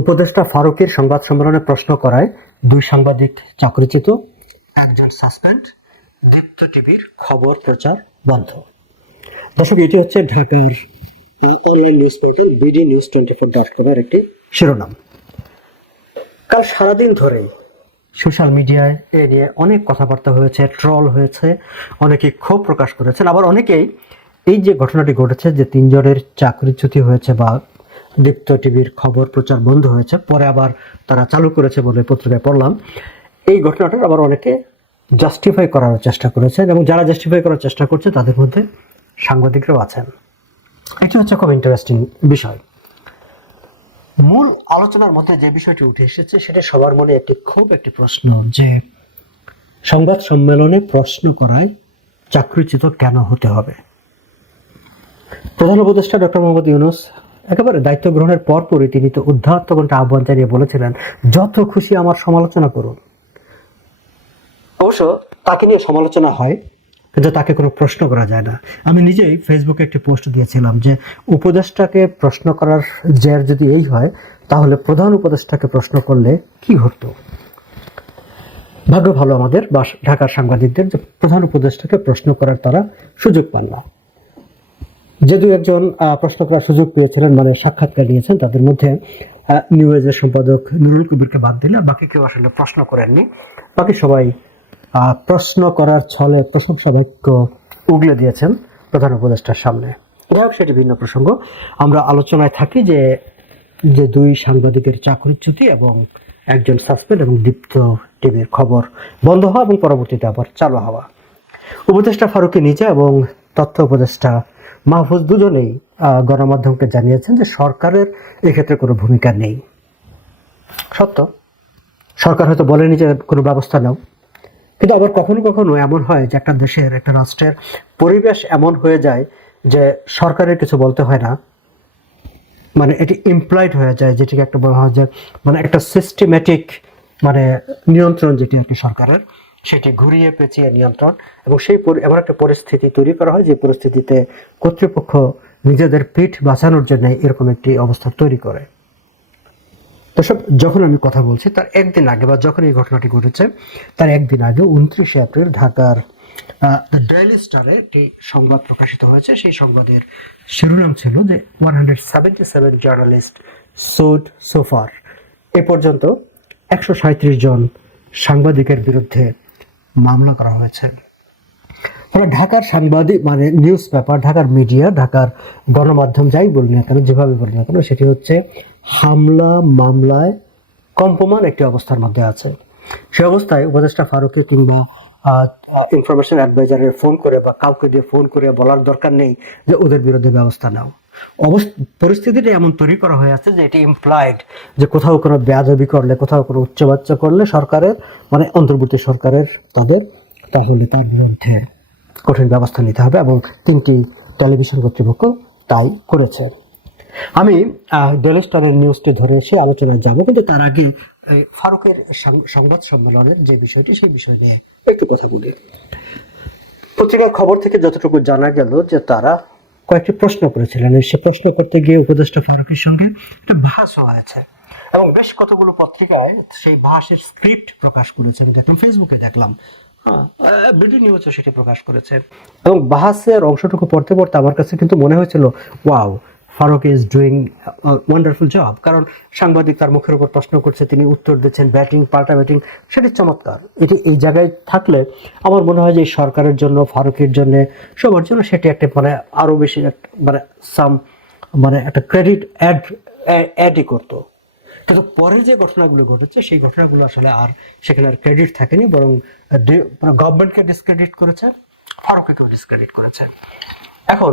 উপদেষ্টা ফারুকের সংবাদ সম্মেলনে প্রশ্ন করায় দুই সাংবাদিক চাকরিচিত একজন সাসপেন্ড দীপ্ত টিভির খবর প্রচার বন্ধ দর্শক এটি হচ্ছে ঢাকার online news portal BD news twenty four dot কমের একটি শিরোনাম কাল সারাদিন ধরেই সোশ্যাল মিডিয়ায় এ নিয়ে অনেক কথাবার্তা হয়েছে ট্রল হয়েছে অনেকে ক্ষোভ প্রকাশ করেছেন আবার অনেকেই এই যে ঘটনাটি ঘটেছে যে তিনজনের চাকরিচ্যুতি হয়েছে বা দীপ্ত টিভির খবর প্রচার বন্ধ হয়েছে পরে আবার তারা চালু করেছে বলে পত্রিকায় পড়লাম এই ঘটনাটা আবার অনেকে জাস্টিফাই করার চেষ্টা করেছেন এবং যারা জাস্টিফাই করার চেষ্টা করছে তাদের মধ্যে সাংবাদিকরাও আছেন এটি হচ্ছে খুব ইন্টারেস্টিং বিষয় মূল আলোচনার মধ্যে যে বিষয়টি উঠে এসেছে সেটা সবার মনে একটি খুব একটি প্রশ্ন যে সংবাদ সম্মেলনে প্রশ্ন করায় চাকরিচ্যুত কেন হতে হবে প্রধান উপদেষ্টা ডক্টর মোহাম্মদ ইউনুস একেবারে দায়িত্ব গ্রহণের পরপরই তিনি তো উদ্ধারত্বকণ্ঠে আহ্বান জানিয়ে বলেছিলেন যত খুশি আমার সমালোচনা করুন অবশ্য তাকে নিয়ে সমালোচনা হয় কিন্তু তাকে কোনো প্রশ্ন করা যায় না আমি নিজেই ফেসবুকে একটি পোস্ট দিয়েছিলাম যে উপদেষ্টাকে প্রশ্ন করার জের যদি এই হয় তাহলে প্রধান উপদেষ্টাকে প্রশ্ন করলে কি ঘটতো ভাগ্য ভালো আমাদের বা ঢাকার সাংবাদিকদের যে প্রধান উপদেষ্টাকে প্রশ্ন করার তারা সুযোগ পান না যে দু একজন প্রশ্ন করার সুযোগ পেয়েছিলেন মানে সাক্ষাৎকার নিয়েছেন তাদের মধ্যে নিউ সম্পাদক নুরুল কবিরকে বাদ দিলে বাকি কেউ আসলে প্রশ্ন করেননি বাকি সবাই প্রশ্ন করার ছলে প্রশংসা বাক্য উগলে দিয়েছেন প্রধান উপদেষ্টার সামনে যাই হোক সেটি ভিন্ন প্রসঙ্গ আমরা আলোচনায় থাকি যে যে দুই সাংবাদিকের চাকরিচ্যুতি এবং একজন সাসপেন্ড এবং দীপ্ত টিভির খবর বন্ধ হওয়া এবং পরবর্তীতে আবার চালু হওয়া উপদেষ্টা ফারুকে নিজে এবং তথ্য উপদেষ্টা মাহফুজ দুজনেই গণমাধ্যমকে জানিয়েছেন যে সরকারের এক্ষেত্রে কোনো ভূমিকা নেই সত্য সরকার হয়তো বলেনি যে কোনো ব্যবস্থা নাও কিন্তু আবার কখনো কখনো এমন হয় যে একটা দেশের একটা রাষ্ট্রের পরিবেশ এমন হয়ে যায় যে সরকারের কিছু বলতে হয় না মানে এটি ইমপ্লয়েড হয়ে যায় যেটিকে একটা বলা হয় যে মানে একটা সিস্টেম্যাটিক মানে নিয়ন্ত্রণ যেটি একটা সরকারের সেটি ঘুরিয়ে পেঁচিয়ে নিয়ন্ত্রণ এবং সেই এমন একটা পরিস্থিতি তৈরি করা হয় যে পরিস্থিতিতে কর্তৃপক্ষ নিজেদের পিঠ বাঁচানোর জন্য এরকম একটি অবস্থা তৈরি করে সব যখন আমি কথা বলছি তার একদিন আগে বা যখন এই ঘটনাটি ঘটেছে তার একদিন আগে উনত্রিশে এপ্রিল ঢাকার ডেইলি স্টারে একটি সংবাদ প্রকাশিত হয়েছে সেই সংবাদের শিরোনাম ছিল যে one hundred seventy seven journalist sued so far এ পর্যন্ত একশো জন সাংবাদিকের বিরুদ্ধে মামলা করা হয়েছে ফলে ঢাকার সাংবাদিক মানে নিউজ পেপার ঢাকার মিডিয়া ঢাকার গণমাধ্যম যাই বলি না কেন যেভাবে বলি না কেন সেটি হচ্ছে হামলা মামলায় কম্পমান একটি অবস্থার মধ্যে আছে সে অবস্থায় উপদেষ্টা ফারুকে কিংবা ইনফরমেশন অ্যাডভাইজারের ফোন করে বা কাউকে দিয়ে ফোন করে বলার দরকার নেই যে ওদের বিরুদ্ধে ব্যবস্থা নেওয়া পরিস্থিতিটা এমন তৈরি করা হয়ে আছে যে এটি ইমপ্লয়েড যে কোথাও কোনো বেয়াদবি করলে কোথাও কোনো উচ্চবাচ্চা করলে সরকারের মানে অন্তর্বর্তী সরকারের তাদের তাহলে তার বিরুদ্ধে কঠিন ব্যবস্থা নিতে হবে এবং তিনটি টেলিভিশন কর্তৃপক্ষ তাই করেছে আমি ডেলি স্টারের নিউজটি ধরে এসে আলোচনায় যাব কিন্তু তার আগে ফারুকের সংবাদ সম্মেলনের যে বিষয়টি সেই বিষয় নিয়ে একটু কথা বলি পত্রিকার খবর থেকে যতটুকু জানা গেল যে তারা কয়েকটি প্রশ্ন করেছিলেন সে প্রশ্ন করতে গিয়ে উপদেষ্টা ফারুকের সঙ্গে একটা ভাষ হয়েছে এবং বেশ কতগুলো পত্রিকায় সেই ভাষের স্ক্রিপ্ট প্রকাশ করেছে আমি দেখলাম ফেসবুকে দেখলাম হ্যাঁ, সেটি প্রকাশ করেছে এবং বাহাসের অংশটুকু পড়তে পড়তে আমার কাছে কিন্তু মনে হয়েছিল wow Faruk is doing wonderful job কারণ সাংবাদিক তার মুখের উপর প্রশ্ন করছে তিনি উত্তর দিচ্ছেন ব্যাটিং পাল্টা ব্যাটিং সেটি চমৎকার এটি এই জায়গায় থাকলে আমার মনে হয় যে সরকারের জন্য ফারুকের জন্য সবার জন্য সেটি একটা মানে আরও বেশি মানে সাম মানে একটা ক্রেডিট অ্যাড অ্যাডই করতো কিন্তু পরের যে ঘটনাগুলো ঘটেছে সেই ঘটনাগুলো আসলে আর সেখানে আর ক্রেডিট থাকেনি বরং গভর্নমেন্টকে মানে ডিসক্রেডিট করেছে কেউ ডিসক্রেডিট করেছে এখন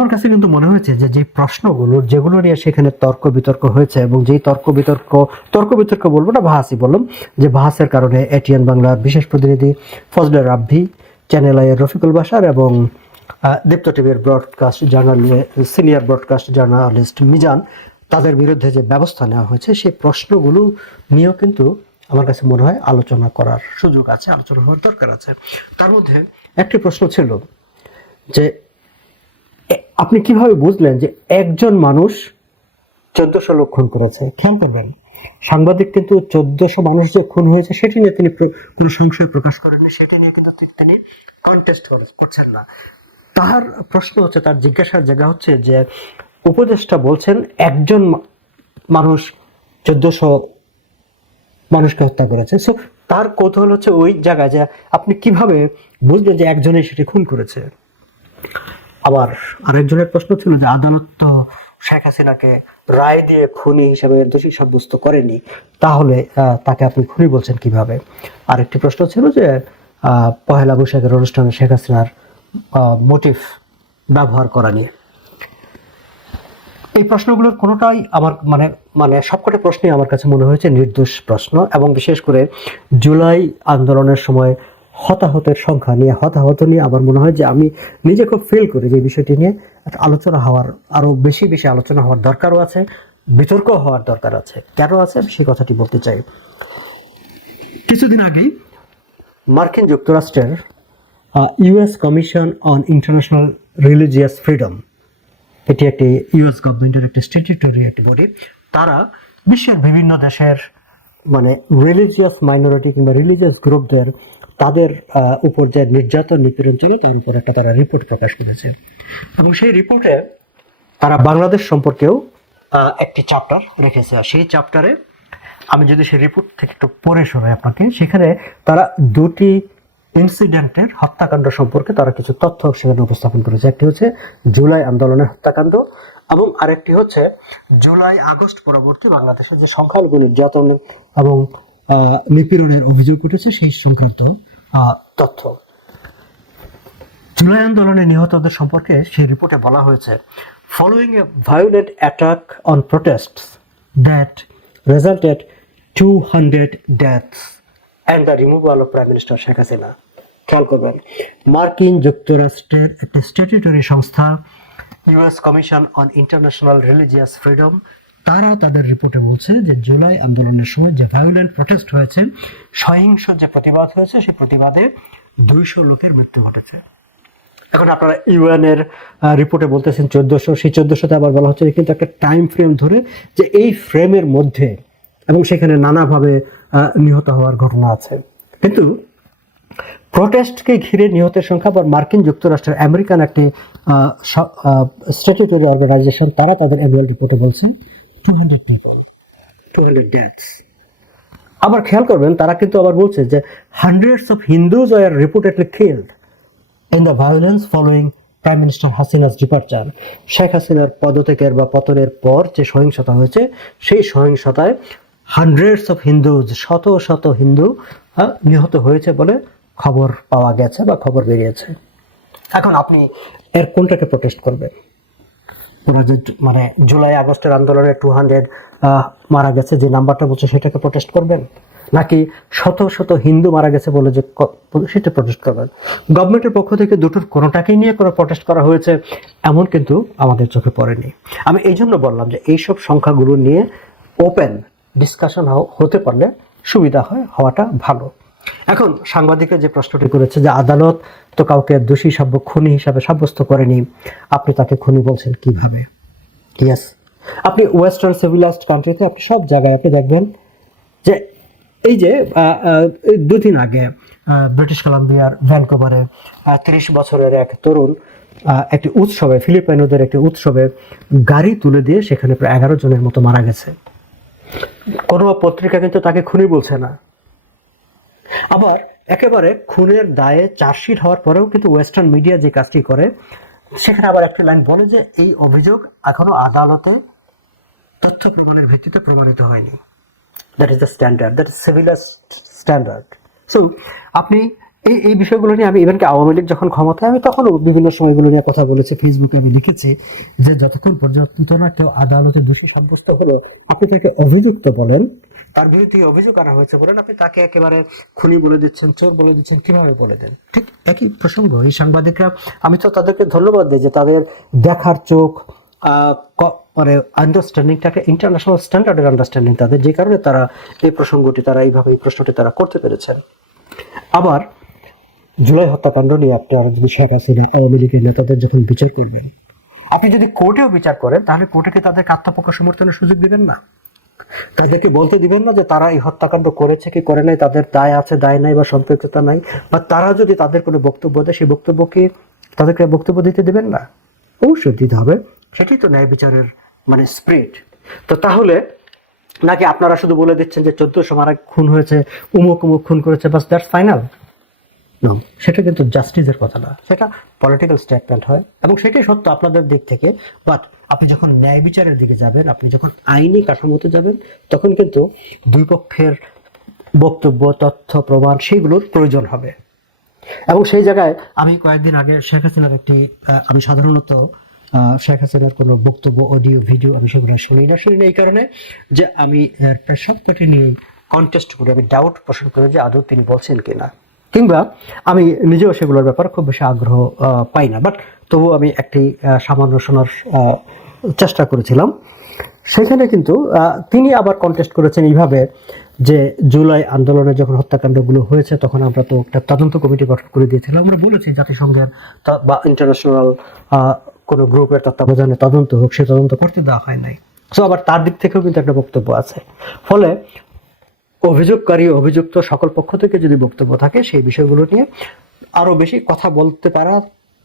আমার কাছে কিন্তু মনে হয়েছে যে যে প্রশ্নগুলো যেগুলো নিয়ে সেখানে তর্ক বিতর্ক হয়েছে এবং যেই তর্ক বিতর্ক তর্ক বিতর্ক বলবো না ভাহাসি বললাম যে ভাহাসের কারণে এটিএন বাংলার বিশেষ প্রতিনিধি ফজলে রাব্ভি চ্যানেল আইয়ের রফিকুল বাসার এবং দীপ্ত টিভির broadcast journal senior broadcast journalist Mizan তাদের বিরুদ্ধে যে ব্যবস্থা নেওয়া হয়েছে সেই প্রশ্নগুলো নিয়েও কিন্তু আমার কাছে মনে হয় আলোচনা করার সুযোগ আছে আলোচনা হওয়ার দরকার আছে তার মধ্যে একটি প্রশ্ন ছিল যে আপনি কিভাবে বুঝলেন যে একজন মানুষ চোদ্দশো লোক খুন করেছে খেয়াল করবেন সাংবাদিক কিন্তু চোদ্দশো মানুষ যে খুন হয়েছে সেটি নিয়ে তিনি কোনো সংশয় প্রকাশ করেননি সেটি নিয়ে কিন্তু তিনি কন্টেস্ট করছেন না তাহার প্রশ্ন হচ্ছে তার জিজ্ঞাসার জায়গা হচ্ছে যে উপদেষ্টা বলছেন একজন মানুষ চোদ্দশো মানুষকে হত্যা করেছে সো তার কৌতূহল হচ্ছে ওই জায়গায় যে আপনি কিভাবে বুঝলেন যে একজনই সেটি খুন করেছে আবার আরেকজনের প্রশ্ন ছিল যে আদালত তো শেখ হাসিনাকে রায় দিয়ে খুনি হিসেবে দোষী সাব্যস্ত করেনি তাহলে তাকে আপনি খুনি বলছেন কিভাবে আরেকটি প্রশ্ন ছিল যে পহেলা বৈশাখের অনুষ্ঠানে শেখ হাসিনার মোটিভ ব্যবহার করা নিয়ে এই প্রশ্নগুলোর কোনোটাই আমার মানে মানে সবকটা প্রশ্নই আমার কাছে মনে হয়েছে নির্দোষ প্রশ্ন এবং বিশেষ করে জুলাই আন্দোলনের সময় হতাহতের সংখ্যা নিয়ে হতাহত নিয়ে আমার মনে হয় যে আমি নিজে খুব ফিল করি যে বিষয়টি নিয়ে আলোচনা হওয়ার আরও বেশি বেশি আলোচনা হওয়ার দরকারও আছে বিতর্ক হওয়ার দরকার আছে কেন আছে সেই কথাটি বলতে চাই কিছুদিন আগেই মার্কিন যুক্তরাষ্ট্রের US commission on international religious freedom এটি একটি ইউএস গভর্নমেন্টের একটি স্ট্যাটিউটরি একটি বডি তারা বিশ্বের বিভিন্ন দেশের মানে রিলিজিয়াস মাইনরিটি কিংবা রিলিজিয়াস গ্রুপদের তাদের উপর যে নির্যাতন নিপীড়ন ছিল তার উপর একটা তারা রিপোর্ট প্রকাশ করেছে এবং সেই রিপোর্টে তারা বাংলাদেশ সম্পর্কেও একটি চ্যাপ্টার রেখেছে আর সেই চ্যাপ্টারে আমি যদি সেই রিপোর্ট থেকে একটু পরে শোনাই আপনাকে সেখানে তারা দুটি ইনসিডেন্টের হত্যাকাণ্ড সম্পর্কে তারা কিছু তথ্য সেখানে উপস্থাপন করেছে একটি হচ্ছে জুলাই আন্দোলনের হত্যাকাণ্ড এবং আরেকটি হচ্ছে জুলাই আগস্ট পরবর্তী বাংলাদেশের যে সংখ্যালঘু নির্যাতন এবং নিপীড়নের অভিযোগ উঠেছে সেই সংক্রান্ত তথ্য জুলাই আন্দোলনে নিহতদের সম্পর্কে সেই রিপোর্টে বলা হয়েছে following a violent attack on protest that resulted to hundred death and the removal of prime minister Sheikh Hasina খেয়াল করবেন মার্কিন যুক্তরাষ্ট্রের একটা স্ট্যাটিউটরি সংস্থা US commission on international religious freedom তারা তাদের রিপোর্টে বলছে যে জুলাই আন্দোলনের সময় যে ভায়োলেন্ট প্রটেস্ট হয়েছে সহিংস যে প্রতিবাদ হয়েছে সেই প্রতিবাদে দুইশো লোকের মৃত্যু ঘটেছে এখন আপনারা ইউএনের রিপোর্টে বলতেছেন চোদ্দশো সেই চোদ্দশোতে আবার বলা হচ্ছে কিন্তু একটা টাইম ফ্রেম ধরে যে এই ফ্রেমের মধ্যে এবং সেখানে নানাভাবে নিহত হওয়ার ঘটনা আছে কিন্তু প্রোটেস্টকে ঘিরে নিহতের সংখ্যা বা মার্কিন যুক্তরাষ্ট্রের আমেরিকান একটি স্ট্যাটিউটরি অর্গানাইজেশন তারা তাদের অ্যানুয়াল রিপোর্টে বলছেন আবার খেয়াল করবেন তারা কিন্তু আবার বলছে যে hundreds of Hindus are reportedly killed in the violence following prime minister Hasina's departure Sheikh হাসিনার পদত্যাগের বা পতনের পর যে সহিংসতা হয়েছে সেই সহিংসতায় হান্ড্রেডস অফ হিন্দুজ শত শত হিন্দু নিহত হয়েছে বলে খবর পাওয়া গেছে বা খবর বেরিয়েছে এখন আপনি এর কোনটাকে প্রোটেস্ট করবেন ওরা যে মানে জুলাই আগস্টের আন্দোলনে টু হান্ড্রেড মারা গেছে যে নাম্বারটা বলছে সেটাকে প্রোটেস্ট করবেন নাকি শত শত হিন্দু মারা গেছে বলে যে সেটা প্রোটেস্ট করবেন গভর্নমেন্টের পক্ষ থেকে দুটোর কোনোটাকেই নিয়ে কোনো প্রোটেস্ট করা হয়েছে এমন কিন্তু আমাদের চোখে পড়েনি আমি এই জন্য বললাম যে এইসব সংখ্যাগুলো নিয়ে ওপেন ডিসকাশন হতে পারলে সুবিধা হয় হওয়াটা ভালো এখন সাংবাদিকরা যে প্রশ্নটি করেছে যে আদালত তো কাউকে দোষী সাব্য খুনি হিসাবে সাব্যস্ত করেনি আপনি তাকে খুনি বলছেন কিভাবে ইয়াস আপনি ওয়েস্টার্ন সিভিলাইজড কান্ট্রিতে আপনি সব জায়গায় আপনি দেখবেন যে এই যে দুদিন আগে ব্রিটিশ কলাম্বিয়ার ভ্যানকোভারে তিরিশ বছরের এক তরুণ একটি উৎসবে ফিলিপাইনোদের একটি উৎসবে গাড়ি তুলে দিয়ে সেখানে প্রায় এগারো জনের মতো মারা গেছে কোনো পত্রিকা কিন্তু তাকে খুনি বলছে না আবার একেবারে খুনের দায়ে চার্জশিট হওয়ার পরেও কিন্তু ওয়েস্টার্ন মিডিয়া যে কাজটি করে সেখানে আবার একটি লাইন বলে যে এই অভিযোগ এখনও আদালতে তথ্য প্রমাণের ভিত্তিতে প্রমাণিত হয়নি that is the standard that is civil standard so আপনি এই এই বিষয়গুলো নিয়ে আমি ইভেনকে আওয়ামী লীগ যখন ক্ষমতায় আমি তখনও বিভিন্ন সময়গুলো নিয়ে কথা বলেছি ফেসবুকে আমি লিখেছি যে যতক্ষণ পর্যন্ত না কেউ আদালতে দোষী সাব্যস্ত হলো আপনি তাকে অভিযুক্ত বলেন তার বিরুদ্ধে অভিযোগ আনা হয়েছে বলেন আপনি তাকে একেবারে খুনি বলে দিচ্ছেন চোর বলে দিচ্ছেন কিভাবে বলে দেন ঠিক একই প্রসঙ্গ এই সাংবাদিকরা আমি তো তাদেরকে ধন্যবাদ দিই যে তাদের দেখার চোখ মানে আন্ডারস্ট্যান্ডিংটাকে ইন্টারন্যাশনাল স্ট্যান্ডার্ডের আন্ডারস্ট্যান্ডিং তাদের যে কারণে তারা এই প্রসঙ্গটি তারা এইভাবে এই প্রশ্নটি তারা করতে পেরেছেন আবার জুলাই হত্যাকাণ্ড নিয়ে আপনার যদি শেখ হাসিনা আওয়ামী লীগের নেতাদের যখন বিচার করবেন আপনি যদি কোর্টেও বিচার করেন তাহলে কোর্টে কি তাদের আত্মপক্ষ সমর্থনের সুযোগ দিবেন না তাদেরকে বলতে দিবেন না যে তারা এই হত্যাকাণ্ড করেছে কি করে নাই তাদের দায় আছে দায় নাই বা সম্পৃক্ততা নাই বা তারা যদি তাদের কোনো বক্তব্য দেয় সেই বক্তব্যকে তাদেরকে বক্তব্য দিতে দেবেন না অবশ্যই দিতে হবে সেটাই তো ন্যায় বিচারের মানে স্প্রিট তো তাহলে নাকি আপনারা শুধু বলে দিচ্ছেন যে চোদ্দশো মারা খুন হয়েছে উমুক উমুক খুন করেছে বাস দ্যাটস ফাইনাল নো সেটা কিন্তু জাস্টিসের কথা না সেটা পলিটিক্যাল স্টেটমেন্ট হয় এবং সেটাই সত্য আপনাদের দিক থেকে বাট আপনি যখন ন্যায় বিচারের দিকে যাবেন আপনি যখন আইনি কাঠামোতে যাবেন তখন কিন্তু দুই পক্ষের বক্তব্য তথ্য প্রমাণ সেইগুলোর প্রয়োজন হবে এবং সেই জায়গায় আমি কয়েকদিন আগে শেখ হাসিনার একটি আমি সাধারণত শেখ হাসিনার কোনো বক্তব্য অডিও ভিডিও আমি সেগুলো শুনি না শুনি না এই কারণে যে আমি প্রেশার পেটে নিয়ে কন্টেস্ট করে আমি ডাউট পোষণ করি যে আদৌ তিনি বলছেন কিনা কিংবা আমি নিজেও সেগুলোর ব্যাপারে খুব বেশি আগ্রহ পাই না বাট তবু আমি একটি সামান্য শোনার চেষ্টা করেছিলাম সেখানে কিন্তু তিনি আবার কন্টেস্ট করেছেন এইভাবে যে জুলাই আন্দোলনে যখন হত্যাকাণ্ডগুলো হয়েছে তখন আমরা তো একটা তদন্ত কমিটি গঠন করে দিয়েছিলাম আমরা বলেছি জাতিসংঘের বা ইন্টারন্যাশনাল কোনো গ্রুপের তত্ত্বাবধানে তদন্ত হোক সে তদন্ত করতে দেওয়া হয় নাই সো আবার তার দিক থেকেও কিন্তু একটা বক্তব্য আছে ফলে অভিযোগকারী অভিযুক্ত সকল পক্ষ থেকে যদি বক্তব্য থাকে সেই বিষয়গুলো নিয়ে আরও বেশি কথা বলতে পারা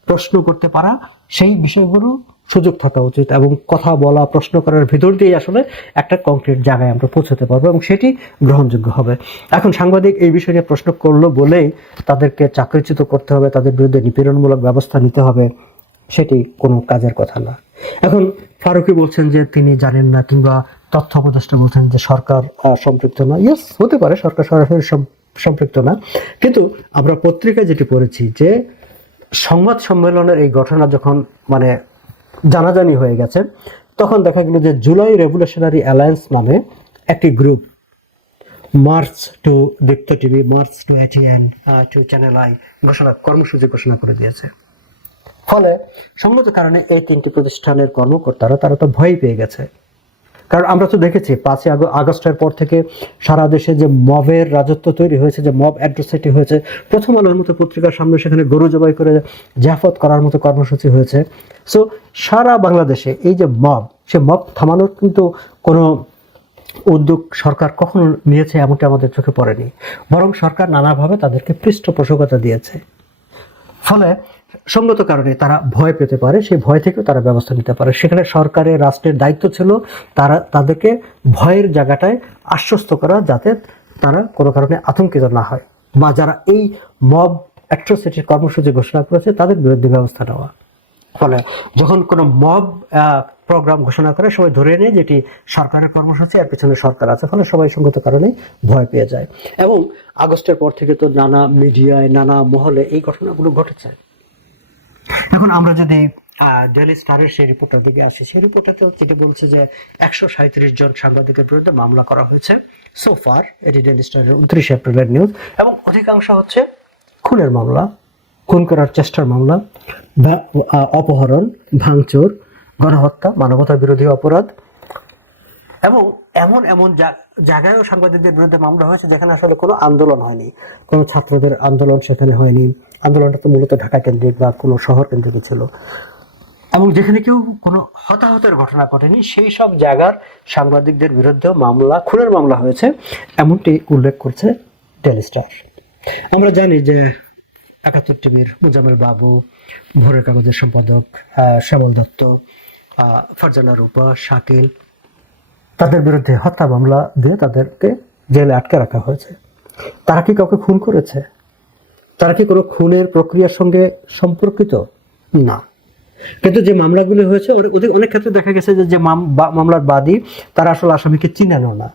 প্রশ্ন করতে পারা সেই বিষয়গুলো সুযোগ থাকা উচিত এবং কথা বলা প্রশ্ন করার ভিতর দিয়ে আসলে একটা কংক্রিট জায়গায় আমরা পৌঁছতে পারবো এবং সেটি গ্রহণযোগ্য হবে এখন সাংবাদিক এই বিষয় নিয়ে প্রশ্ন করলো বলেই তাদেরকে চাকরিচ্যুত করতে হবে তাদের বিরুদ্ধে নিপীড়নমূলক ব্যবস্থা নিতে হবে সেটি কোনো কাজের কথা না এখন ফারুকি বলছেন যে তিনি জানেন না কিংবা তথ্য উপদেষ্টা বলছেন যে সরকার সম্পৃক্ত না ইয়েস হতে পারে সরকার সরাসরি সম্পৃক্ত না কিন্তু আমরা পত্রিকায় যেটি পড়েছি যে সংবাদ সম্মেলনের এই ঘটনা যখন মানে জানাজানি হয়ে গেছে তখন দেখা গেল যে জুলাই রেভলিউশনারি অ্যালায়েন্স নামে একটি group march to Deepto TV march to ATN to channel I ঘোষণা কর্মসূচি ঘোষণা করে দিয়েছে ফলে সম্মত কারণে এই তিনটি প্রতিষ্ঠানের কর্মকর্তারা তারা তো ভয় পেয়ে গেছে কারণ আমরা তো দেখেছি পাঁচই আগস্টের পর থেকে সারা দেশে যে মবের রাজত্ব তৈরি হয়েছে যে মব অ্যাড্রোসিটি হয়েছে প্রথম আলোর মতো পত্রিকার সামনে সেখানে গরু জবাই করে জাফত করার মতো কর্মসূচি হয়েছে সো সারা বাংলাদেশে এই যে মব সে মব থামানোর কিন্তু কোনো উদ্যোগ সরকার কখনো নিয়েছে এমনটি আমাদের চোখে পড়েনি বরং সরকার নানাভাবে তাদেরকে পৃষ্ঠপোষকতা দিয়েছে ফলে সঙ্গত কারণে তারা ভয় পেতে পারে সেই ভয় থেকেও তারা ব্যবস্থা নিতে পারে সেখানে সরকারের রাষ্ট্রের দায়িত্ব ছিল তারা তাদেরকে ভয়ের জায়গাটায় আশ্বস্ত করা যাতে তারা কোনো কারণে আতঙ্কিত না হয় বা যারা এই মব অ্যাট্রোসিটির কর্মসূচি ঘোষণা করেছে তাদের বিরুদ্ধে ব্যবস্থা নেওয়া ফলে যখন কোনো মব প্রোগ্রাম ঘোষণা করে সবাই ধরে নেয় যেটি সরকারের কর্মসূচি আর পিছনে সরকার আছে ফলে সবাই সঙ্গত কারণে ভয় পেয়ে যায় এবং আগস্টের পর থেকে তো নানা মিডিয়ায় নানা মহলে এই ঘটনাগুলো ঘটেছে এখন আমরা যদি ডেলি স্টারের সেই রিপোর্টটা দিকে আসি সেই রিপোর্টটাতে যেটি বলছে যে একশো সাঁত্রিশ জন সাংবাদিকের বিরুদ্ধে মামলা করা হয়েছে সোফার এটি ডেলি স্টারের উনত্রিশে এপ্রিলের নিউজ এবং অধিকাংশ হচ্ছে খুনের মামলা খুন করার চেষ্টার মামলা অপহরণ ভাঙচুর গণহত্যা মানবতা বিরোধী অপরাধ এবং এমন এমন জায়গায়ও সাংবাদিকদের বিরুদ্ধে মামলা হয়েছে যেখানে আসলে কোনো আন্দোলন হয়নি কোনো ছাত্রদের আন্দোলন সেখানে হয়নি আন্দোলনটা তো মূলত ঢাকা কেন্দ্রিক বা কোনো শহর কেন্দ্রিক ছিল এবং যেখানে কেউ কোনো হতাহতের ঘটনা ঘটেনি সেই সব জায়গার সাংবাদিকদের বিরুদ্ধে মামলা খুনের মামলা হয়েছে এমনটি উল্লেখ করছে ডেলি স্টার আমরা জানি যে একাত্তর টিভির মুজামেল বাবু ভোরের কাগজের সম্পাদক শ্যামল দত্ত ফারজানা রূপা শাকিল তাদের বিরুদ্ধে হত্যা মামলা দিয়ে তাদেরকে জেলে আটকে রাখা হয়েছে তারা কি কাউকে খুন করেছে তারা কি কোনো খুনের প্রক্রিয়ার সঙ্গে সম্পর্কিত না কিন্তু যে মামলাগুলি হয়েছে ওদের অনেক ক্ষেত্রে দেখা গেছে যে যে মামলার বাদী তারা আসলে আসামিকে চিনেনও না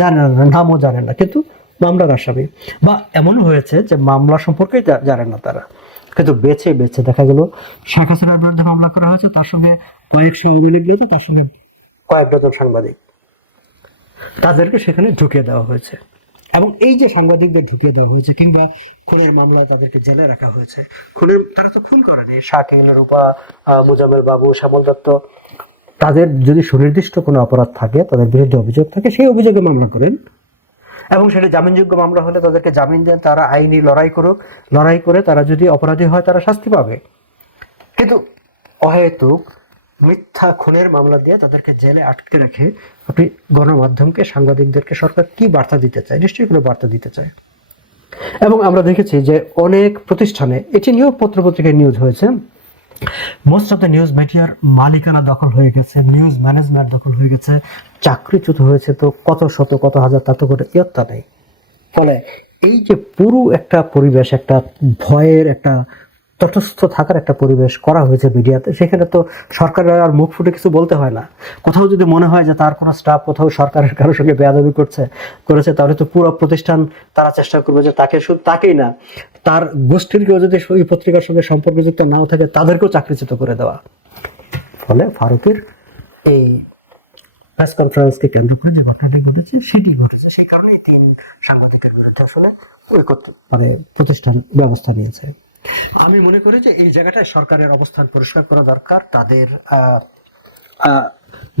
জানে না নামও জানে না কিন্তু মামলার আসামি বা এমন হয়েছে যে মামলা সম্পর্কে জানেন না তারা কিন্তু বেছে বেছে দেখা গেল শেখ হাসিনার বিরুদ্ধে মামলা করা হয়েছে তার সঙ্গে কয়েকশো আওয়ামী লীগ নেতা তার সঙ্গে কয়েক ডজন সাংবাদিক তাদেরকে সেখানে ঢুকিয়ে দেওয়া হয়েছে এবং এই যে সাংবাদিকদের ঢুকিয়ে দেওয়া হয়েছে কিংবা খুনের মামলায় তাদেরকে জেলে রাখা হয়েছে খুনের তারা তো খুন করেনি শাকিল রূপা মুজামের বাবু শ্যামল দত্ত তাদের যদি সুনির্দিষ্ট কোনো অপরাধ থাকে তাদের বিরুদ্ধে অভিযোগ থাকে সেই অভিযোগে মামলা করেন এবং সেটা জামিনযোগ্য মামলা হলে তাদেরকে জামিন দেন তারা আইনি লড়াই করুক লড়াই করে তারা যদি অপরাধী হয় তারা শাস্তি পাবে কিন্তু অহেতুক মিথ্যা খুনের মামলা দিয়ে তাদেরকে জেলে আটকে রেখে আপনি গণমাধ্যমকে সাংবাদিকদেরকে সরকার কি বার্তা দিতে চায় নিশ্চয়ই কোনো বার্তা দিতে চায় এবং আমরা দেখেছি যে অনেক প্রতিষ্ঠানে এটি নিয়েও পত্রপত্রিকায় নিউজ হয়েছে মোস্ট অফ দ্য নিউজ মিডিয়ার মালিকানা দখল হয়ে গেছে নিউজ ম্যানেজমেন্ট দখল হয়ে গেছে চাকরিচ্যুত হয়েছে তো কত শত কত হাজার তা তো করে ইয়ত্তা নেই ফলে এই যে পুরো একটা পরিবেশ একটা ভয়ের একটা তটস্থ থাকার একটা পরিবেশ করা হয়েছে মিডিয়াতে সেখানে তো সরকারের আর মুখ ফুটে কিছু বলতে হয় না কোথাও যদি মনে হয় যে তার কোনো স্টাফ কোথাও সরকারের কারোর সঙ্গে বেয়াদবি করছে করেছে তাহলে তো পুরো প্রতিষ্ঠান তারা চেষ্টা করবে যে তাকে শুধু তাকেই না তার গোষ্ঠীর কেউ যদি ওই পত্রিকার সঙ্গে সম্পর্কযুক্ত নাও থাকে তাদেরকেও চাকরিচ্যুত করে দেওয়া ফলে ফারুকের এই প্রেস কনফারেন্সকে কেন্দ্র করে যে ঘটনাটি ঘটেছে সেটি ঘটেছে সেই কারণেই তিন সাংবাদিকের বিরুদ্ধে আসলে ঐকত মানে প্রতিষ্ঠান ব্যবস্থা নিয়েছে আমি মনে করি যে এই জায়গাটায় সরকারের অবস্থান পরিষ্কার করা দরকার তাদের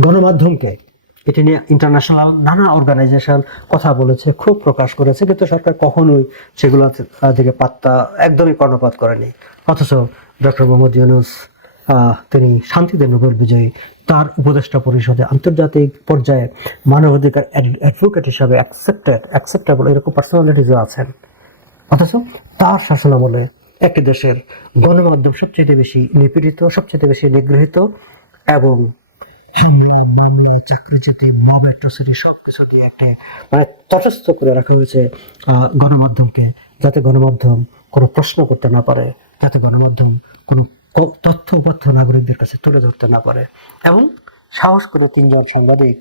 গণমাধ্যমকে এটা নিয়ে ইন্টারন্যাশনাল নানা অর্গানাইজেশন কথা বলেছে খুব প্রকাশ করেছে কিন্তু সরকার কখনোই সেগুলো থেকে পাত্তা একদমই কর্ণপাত করেনি অথচ ডক্টর মোহাম্মদ ইউনুস তিনি শান্তিতে নোবেল বিজয়ী তার উপদেষ্টা পরিষদে আন্তর্জাতিক পর্যায়ে মানবাধিকার অ্যাডভোকেট হিসাবে অ্যাকসেপ্টেড অ্যাকসেপ্টেবল এরকম পার্সোনালিটিজও আছেন অথচ তার শাসনামলে একই দেশের গণমাধ্যম সবচেয়ে বেশি নিপীড়িত সবচেয়ে বেশি নিগৃহীত এবং হামলা মামলা চাকরিচ্যুতি মব অ্যাট্রোসিটি সব কিছু দিয়ে একটা মানে তটস্থ করে রাখা হয়েছে গণমাধ্যমকে যাতে গণমাধ্যম কোনো প্রশ্ন করতে না পারে যাতে গণমাধ্যম কোনো তথ্য উপাত্য নাগরিকদের কাছে তুলে ধরতে না পারে এবং সাহস করে তিনজন সাংবাদিক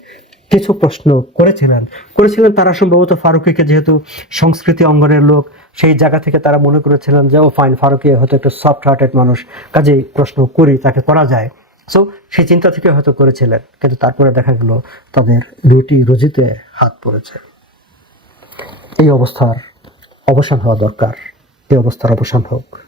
কিছু প্রশ্ন করেছিলেন করেছিলেন তারা সম্ভবত ফারুকিকে যেহেতু সংস্কৃতি অঙ্গনের লোক সেই জায়গা থেকে তারা মনে করেছিলেন যে ও ফাইন ফারুকি হয়তো একটু সফট হার্টেড মানুষ কাজেই প্রশ্ন করি তাকে করা যায় সো সেই চিন্তা থেকে হয়তো করেছিলেন কিন্তু তারপরে দেখা গেল তাদের রুটি রুজিতে হাত পড়েছে এই অবস্থার অবসান হওয়া দরকার এই অবস্থার অবসান হোক